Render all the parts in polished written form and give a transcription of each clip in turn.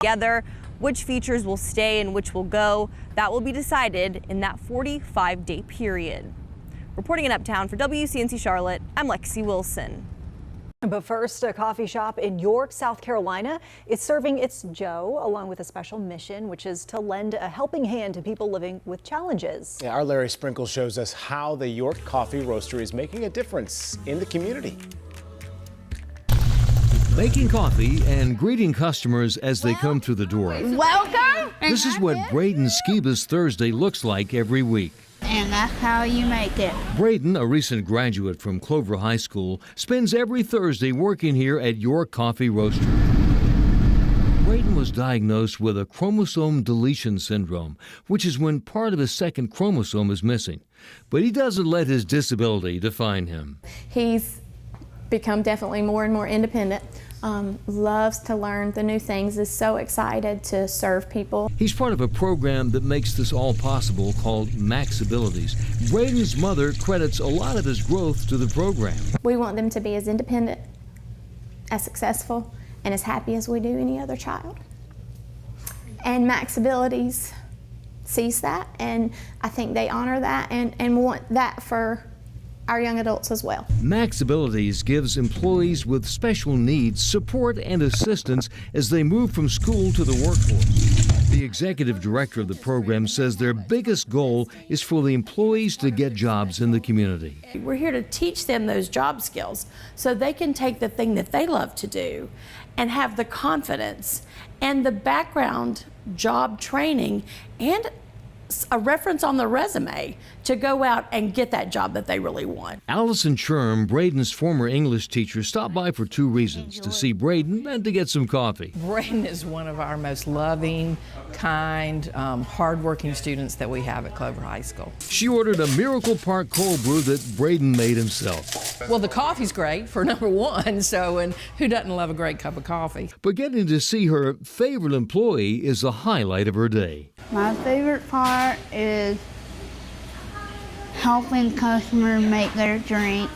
together. Which features will stay and which will go, that will be decided in that 45-day period. Reporting in Uptown for WCNC Charlotte, I'm Lexi Wilson. But first, a coffee shop in York, South Carolina is serving its Joe along with a special mission, which is to lend a helping hand to people living with challenges. Yeah, our Larry Sprinkle shows us how the York Coffee Roastery is making a difference in the community. Making coffee and greeting customers as they come through the door. Welcome! This is what Braden Skiba's Thursday looks like every week. And that's how you make it. Braden, a recent graduate from Clover High School, spends every Thursday working here at York Coffee Roastery. Braden was diagnosed with a chromosome deletion syndrome, which is when part of his second chromosome is missing. But he doesn't let his disability define him. He's become definitely more and more independent. Loves to learn the new things, is so excited to serve people. He's part of a program that makes this all possible called Max Abilities. Braden's mother credits a lot of his growth to the program. We want them to be as independent, as successful, and as happy as we do any other child. And Max Abilities sees that, and I think they honor that and want that for our young adults as well. Max Abilities gives employees with special needs support and assistance as they move from school to the workforce. The executive director of the program says their biggest goal is for the employees to get jobs in the community. We're here to teach them those job skills so they can take the thing that they love to do and have the confidence and the background job training and a reference on the resume to go out and get that job that they really want. Allison Churm, Braden's former English teacher, stopped by for two reasons: to see Braden and to get some coffee. Braden is one of our most loving, kind, hardworking students that we have at Clover High School. She ordered a Miracle Park cold brew that Braden made himself. Well, the coffee's great for number one, and who doesn't love a great cup of coffee? But getting to see her favorite employee is the highlight of her day. My favorite part is helping customers make their drink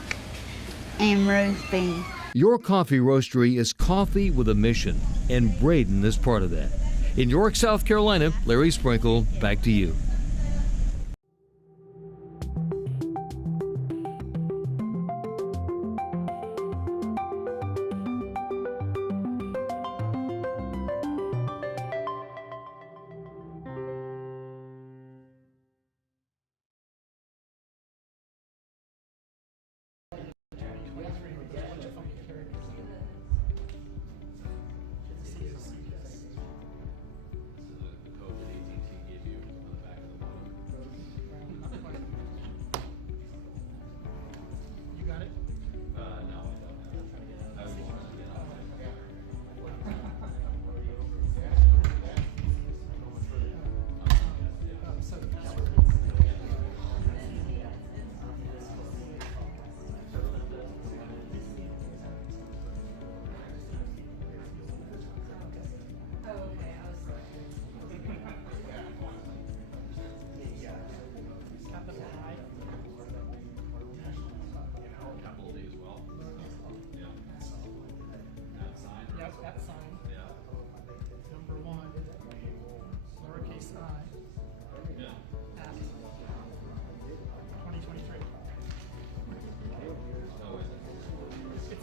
and roasting. Your Coffee Roastery is coffee with a mission, and Braden is part of that. In York, South Carolina, Larry Sprinkle, back to you.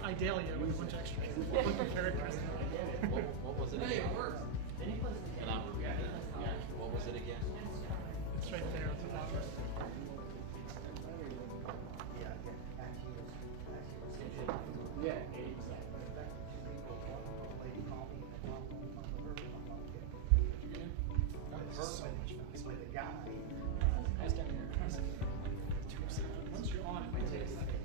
Idalia with a bunch of extra characters. What was it again? What was it again? It's right there at the bottom. Yeah. Once you're on it, it takes a second.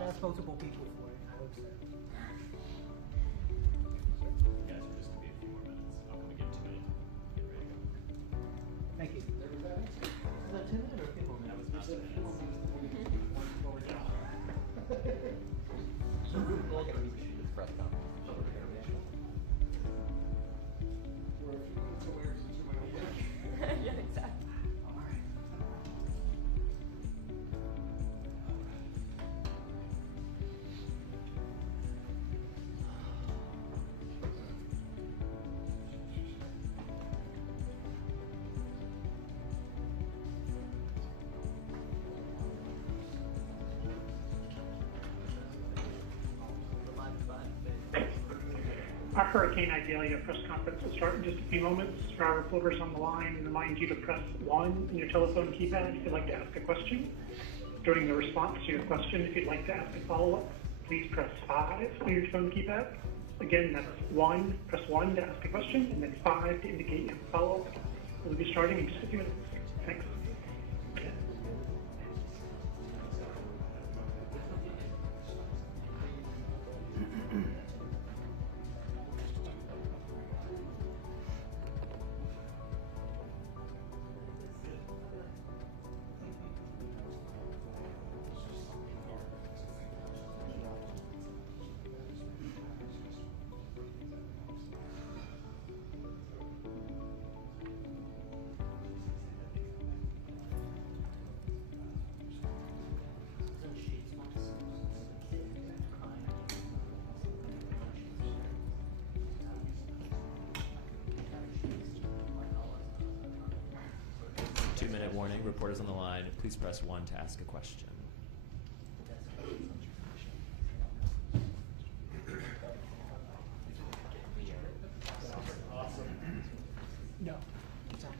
I've asked multiple people for it. I hope so. You guys are just gonna be a few more minutes. I'll come and get 2 minutes. Get ready to go. Thank you. Is that 2 minutes or a few more minutes? That was not 2 minutes. So we're going to shoot this press conference. Intermission. We're a few minutes away since you went away. Yeah, exactly. All right. Our Hurricane Idalia press conference will start in just a few moments. For our reporters on the line, we remind you to press 1 on your telephone keypad if you'd like to ask a question. During the response to your question, if you'd like to ask a follow-up, please press 5 on your phone keypad. Again, that's 1, press 1 to ask a question, and then 5 to indicate you have a follow-up. We'll be starting in just a few minutes. Thanks. Two-minute warning. Reporters on the line, please press 1 to ask a question. No. It's okay.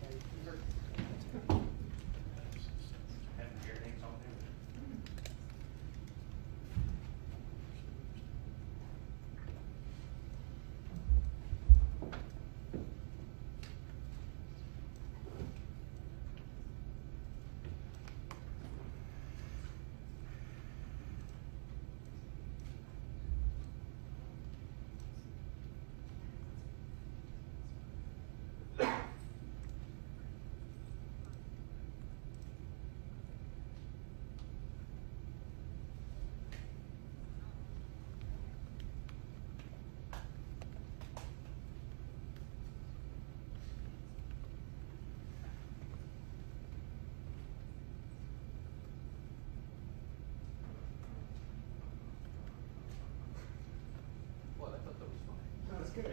Well, I thought that was fine. That was good.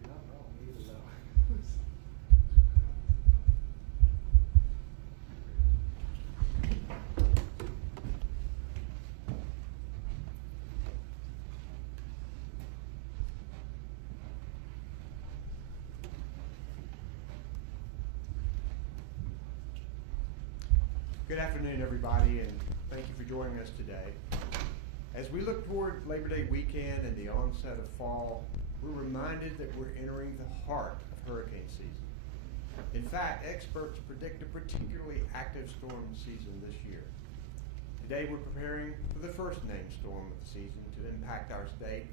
You're not wrong either, though. Good afternoon, everybody, and thank you for joining us today. As we look toward Labor Day weekend and the onset of fall, we're reminded that we're entering the heart of hurricane season. In fact, experts predict a particularly active storm season this year. Today, we're preparing for the first named storm of the season to impact our state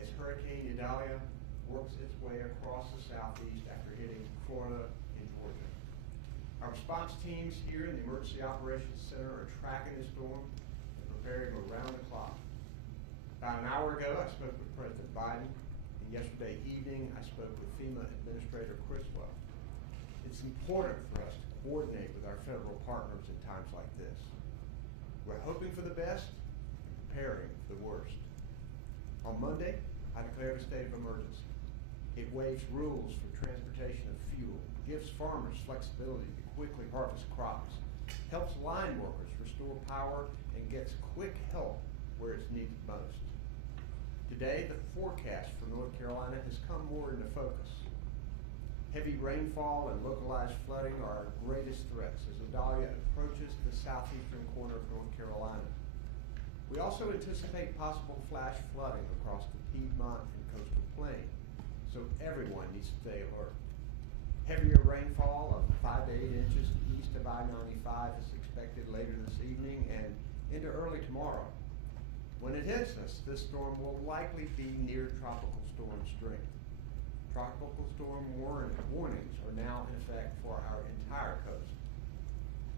as Hurricane Idalia works its way across the southeast after hitting Florida and Georgia. Our response teams here in the Emergency Operations Center are tracking the storm and preparing around the clock. About an hour ago, I spoke with President Biden, and yesterday evening, I spoke with FEMA Administrator Criswell. It's important for us to coordinate with our federal partners at times like this. We're hoping for the best and preparing for the worst. On Monday, I declared a state of emergency. It waives rules for transportation of fuel, gives farmers flexibility to quickly harvest crops, helps line workers restore power, and gets quick help where it's needed most. Today, the forecast for North Carolina has come more into focus. Heavy rainfall and localized flooding are our greatest threats as Idalia approaches the southeastern corner of North Carolina. We also anticipate possible flash flooding across the Piedmont and coastal plain, so everyone needs to stay alert. Heavier rainfall of 5 to 8 inches east of I-95 is expected later this evening and into early tomorrow. When it hits us, this storm will likely be near tropical storm strength. Tropical storm warnings are now in effect for our entire coast.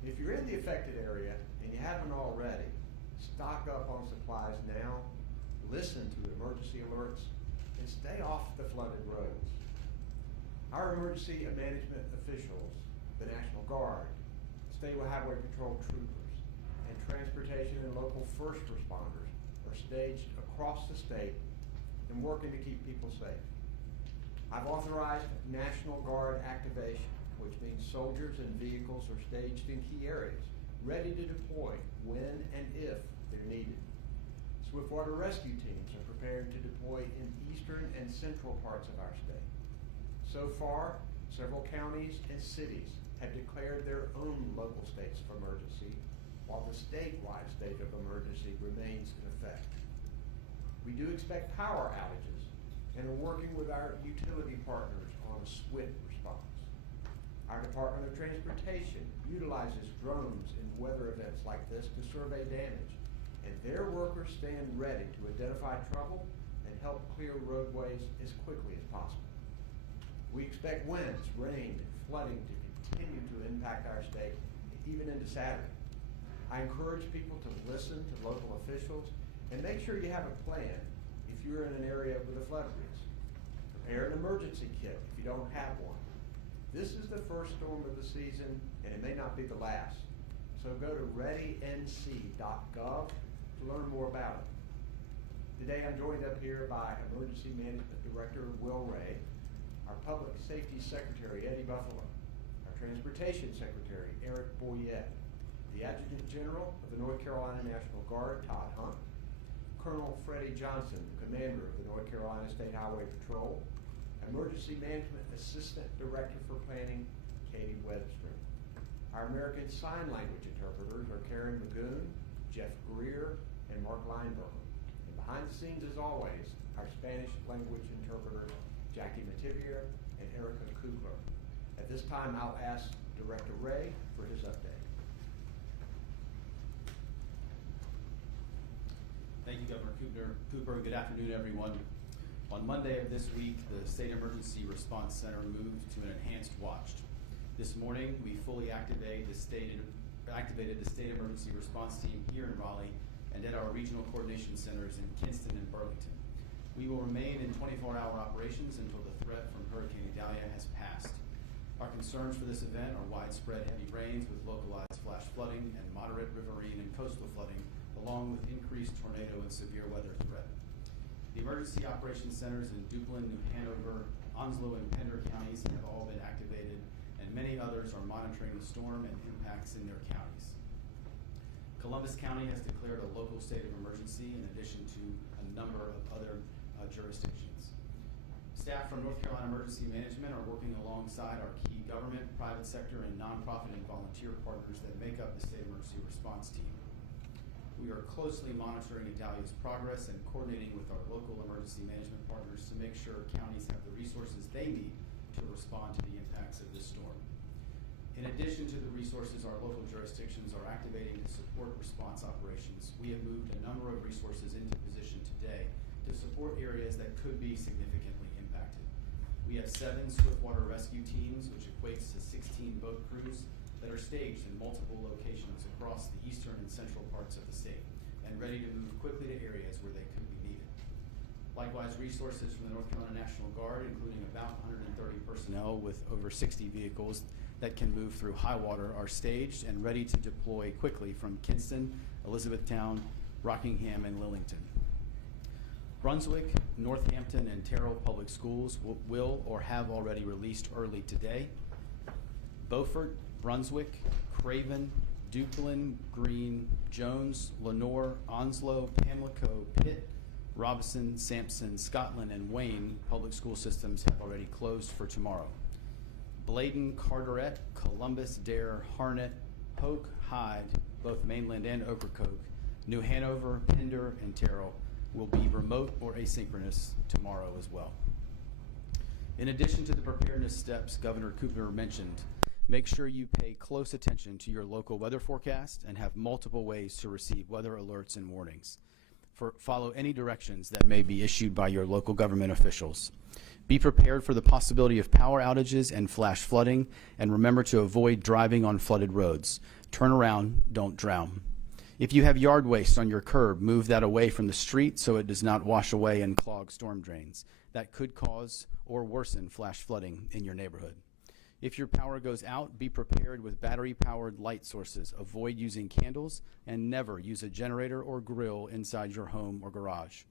If you're in the affected area and you haven't already, stock up on supplies now, listen to emergency alerts, and stay off the flooded roads. Our emergency management officials, the National Guard, State Highway Patrol troopers, and transportation and local first responders are staged across the state and working to keep people safe. I've authorized National Guard activation, which means soldiers and vehicles are staged in key areas, ready to deploy when and if they're needed. Swiftwater rescue teams are prepared to deploy in eastern and central parts of our state. So far, several counties and cities have declared their own local states of emergency, while the statewide state of emergency remains in effect. We do expect power outages and are working with our utility partners on a swift response. Our Department of Transportation utilizes drones in weather events like this to survey damage, and their workers stand ready to identify trouble and help clear roadways as quickly as possible. We expect winds, rain, and flooding to continue to impact our state even into Saturday. I encourage people to listen to local officials and make sure you have a plan if you're in an area with a flood risk. Prepare an emergency kit if you don't have one. This is the first storm of the season, and it may not be the last. So go to readync.gov to learn more about it. Today I'm joined up here by Emergency Management Director Will Ray, our Public Safety Secretary Eddie Buffalo, our Transportation Secretary Eric Boyette, the Adjutant General of the North Carolina National Guard Todd Hunt, Colonel Freddie Johnson, the Commander of the North Carolina State Highway Patrol, Emergency Management Assistant Director for Planning Katie Webster. Our American Sign Language interpreters are Karen Magoon, Jeff Greer, and Mark Lineberger. And behind the scenes, as always, our Spanish language interpreters, Jackie Mativier and Erica Kugler. At this time, I'll ask Director Ray for his update. Thank you, Governor Cooper. Good afternoon, everyone. On Monday of this week, the State Emergency Response Center moved to an enhanced watch. This morning, we fully activated the State Emergency Response Team here in Raleigh and at our regional coordination centers in Kinston and Burlington. We will remain in 24-hour operations until the threat from Hurricane Idalia has passed. Our concerns for this event are widespread heavy rains with localized flash flooding and moderate riverine and coastal flooding, along with increased tornado and severe weather threat. The emergency operations centers in Duplin, New Hanover, Onslow, and Pender counties have all been activated, and many others are monitoring the storm and impacts in their counties. Columbus County has declared a local state of emergency in addition to a number of other jurisdictions. Staff from North Carolina Emergency Management are working alongside our key government, private sector, and nonprofit and volunteer partners that make up the State Emergency Response Team. We are closely monitoring Idalia's progress and coordinating with our local emergency management partners to make sure counties have the resources they need to respond to the impacts of this storm. In addition to the resources our local jurisdictions are activating to support response operations, we have moved a number of resources into position today to support areas that could be significantly impacted. We have 7 swiftwater rescue teams, which equates to 16 boat crews that are staged in multiple locations across the eastern and central parts of the state and ready to move quickly to areas where they could be needed. Likewise, resources from the North Carolina National Guard, including about 130 personnel with over 60 vehicles that can move through high water, are staged and ready to deploy quickly from Kinston, Elizabethtown, Rockingham, and Lillington. Brunswick, Northampton, and Terrell Public Schools will or have already released early today. Beaufort, Brunswick, Craven, Duplin, Green, Jones, Lenore, Onslow, Pamlico, Pitt, Robinson, Sampson, Scotland, and Wayne public school systems have already closed for tomorrow. Bladen, Carteret, Columbus, Dare, Harnett, Polk, Hyde, both mainland and Ocracoke, New Hanover, Pender, and Terrell will be remote or asynchronous tomorrow as well. In addition to the preparedness steps Governor Cooper mentioned, make sure you pay close attention to your local weather forecast and have multiple ways to receive weather alerts and warnings. Follow any directions that may be issued by your local government officials. Be prepared for the possibility of power outages and flash flooding, and remember to avoid driving on flooded roads. Turn around, don't drown. If you have yard waste on your curb, move that away from the street so it does not wash away and clog storm drains. That could cause or worsen flash flooding in your neighborhood. If your power goes out, be prepared with battery-powered light sources. Avoid using candles and never use a generator or grill inside your home or garage.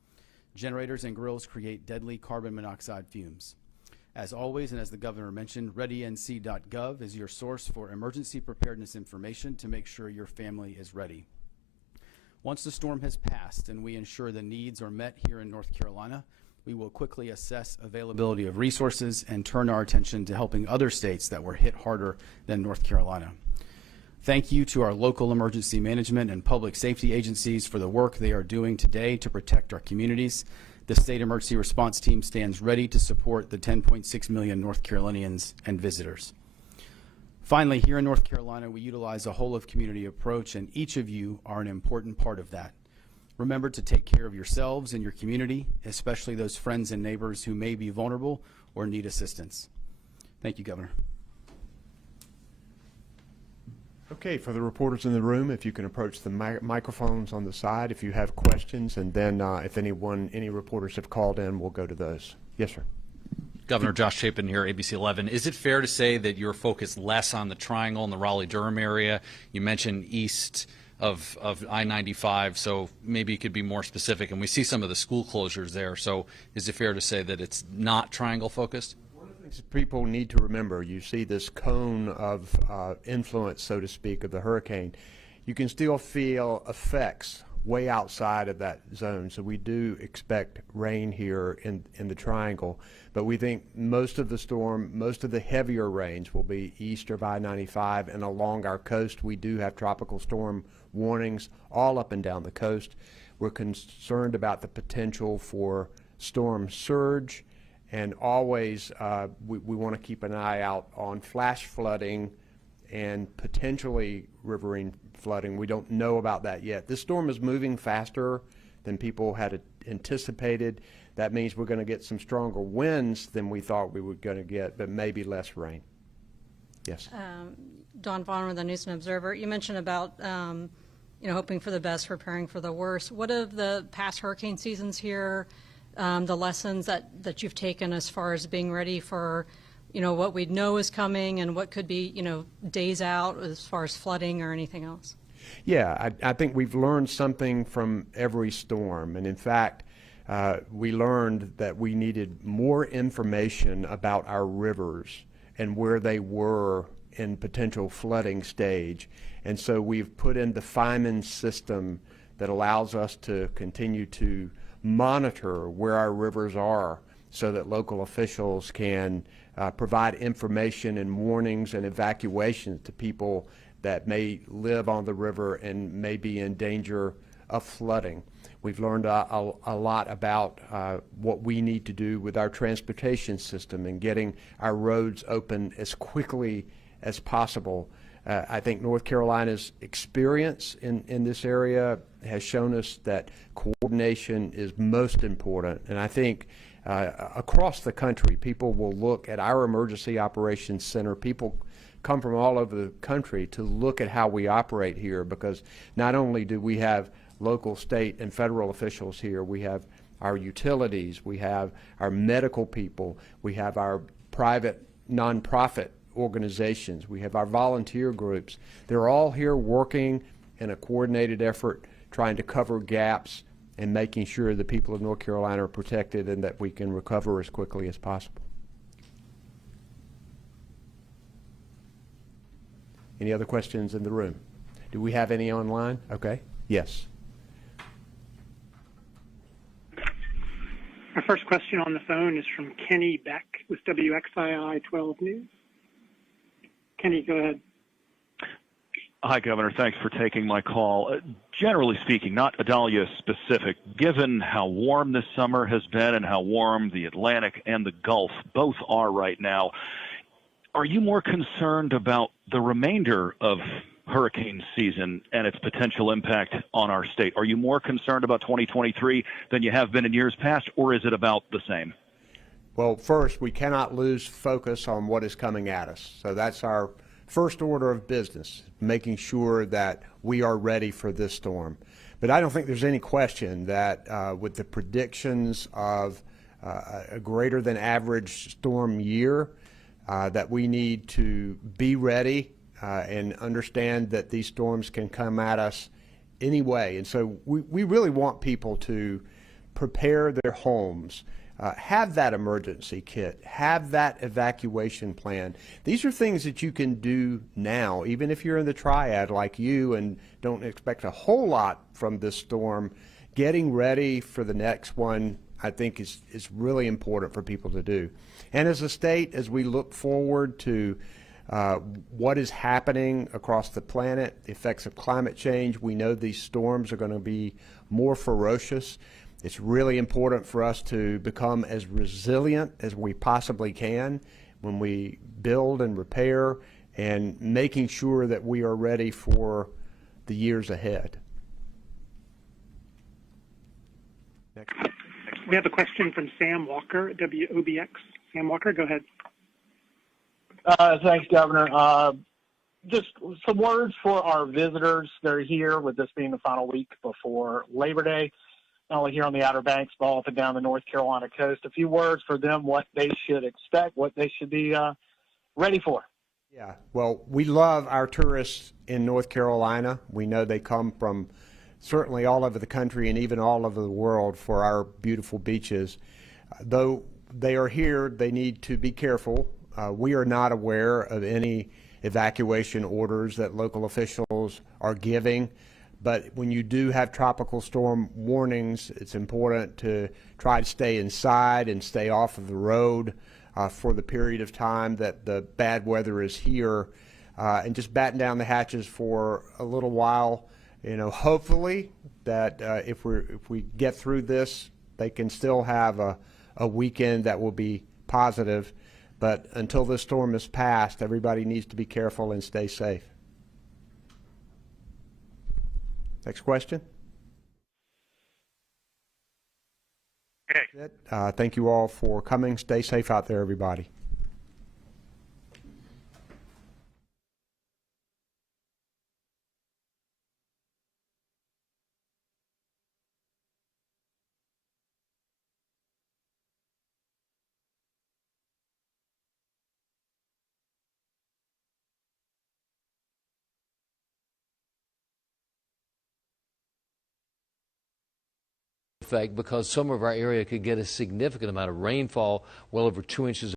Generators and grills create deadly carbon monoxide fumes. As always, and as the governor mentioned, readync.gov is your source for emergency preparedness information to make sure your family is ready. Once the storm has passed and we ensure the needs are met here in North Carolina, we will quickly assess availability of resources and turn our attention to helping other states that were hit harder than North Carolina. Thank you to our local emergency management and public safety agencies for the work they are doing today to protect our communities. The State Emergency Response Team stands ready to support the 10.6 million North Carolinians and visitors. Finally, here in North Carolina, we utilize a whole-of-community approach, and each of you are an important part of that. Remember to take care of yourselves and your community, especially those friends and neighbors who may be vulnerable or need assistance. Thank you, Governor. Okay, for the reporters in the room, if you can approach the microphones on the side if you have questions, and then if any reporters have called in, we'll go to those. Yes, sir. Governor Josh Chapin here, ABC 11. Is it fair to say that you're focused less on the Triangle and the Raleigh-Durham area? You mentioned east of I-95, so maybe you could be more specific. And we see some of the school closures there, so is it fair to say that it's not Triangle focused? One of the things people need to remember, you see this cone of influence, so to speak, of the hurricane. You can still feel effects way outside of that zone, so we do expect rain here in the Triangle, but we think most of the storm, most of the heavier rains will be east of I-95 and along our coast. We do have tropical storm warnings all up and down the coast. We're concerned about the potential for storm surge, and always we want to keep an eye out on flash flooding and potentially riverine flooding. We don't know about that yet. This storm is moving faster than people had anticipated. That means we're going to get some stronger winds than we thought we were going to get, but maybe less rain. Yes. Dawn Vaughn with the News and Observer. You mentioned about hoping for the best, preparing for the worst. What of the past hurricane seasons here, the lessons that you've taken as far as being ready for what we know is coming and what could be, days out as far as flooding or anything else? Yeah, I think we've learned something from every storm. And in fact, we learned that we needed more information about our rivers and where they were in potential flooding stage. And so we've put in the Feynman system that allows us to continue to monitor where our rivers are so that local officials can provide information and warnings and evacuations to people that may live on the river and may be in danger of flooding. We've learned a lot about what we need to do with our transportation system and getting our roads open as quickly as possible. I think North Carolina's experience in this area has shown us that coordination is most important. And I think across the country, people will look at our Emergency Operations Center. People come from all over the country to look at how we operate here, because not only do we have local, state, and federal officials here, we have our utilities, we have our medical people, we have our private nonprofit organizations, we have our volunteer groups. They're all here working in a coordinated effort, trying to cover gaps and making sure the people of North Carolina are protected and that we can recover as quickly as possible. Any other questions in the room? Do we have any online? Okay. Yes. Our first question on the phone is from Kenny Beck with WXII 12 News. Kenny, go ahead. Hi, Governor. Thanks for taking my call. Generally speaking, not Idalia specific, given how warm this summer has been and how warm the Atlantic and the Gulf both are right now, are you more concerned about the remainder of hurricane season and its potential impact on our state? Are you more concerned about 2023 than you have been in years past, or is it about the same? Well, first, we cannot lose focus on what is coming at us. So that's our first order of business, making sure that we are ready for this storm. But I don't think there's any question that with the predictions of a greater than average storm year, that we need to be ready and understand that these storms can come at us anyway. And so we really want people to prepare their homes, have that emergency kit, have that evacuation plan. These are things that you can do now, even if you're in the triad like you and don't expect a whole lot from this storm. Getting ready for the next one, I think, is really important for people to do. And as a state, as we look forward to what is happening across the planet, the effects of climate change, we know these storms are going to be more ferocious. It's really important for us to become as resilient as we possibly can when we build and repair, and making sure that we are ready for the years ahead. Next. We have a question from Sam Walker at WOBX. Sam Walker, go ahead. Thanks, Governor. Just some words for our visitors that are here, with this being the final week before Labor Day, not only here on the Outer Banks, but all up and down the North Carolina coast. A few words for them, what they should expect, what they should be ready for. Yeah, well, we love our tourists in North Carolina. We know they come from certainly all over the country and even all over the world for our beautiful beaches. Though they are here, they need to be careful. We are not aware of any evacuation orders that local officials are giving. But when you do have tropical storm warnings, it's important to try to stay inside and stay off of the road for the period of time that the bad weather is here, and just batten down the hatches for a little while. You know, hopefully that if we get through this, they can still have a weekend that will be positive. But until this storm is passed, everybody needs to be careful and stay safe. Next question. Okay. Thank you all for coming. Stay safe out there, everybody. Effect, because some of our area could get a significant amount of rainfall, well over 2 inches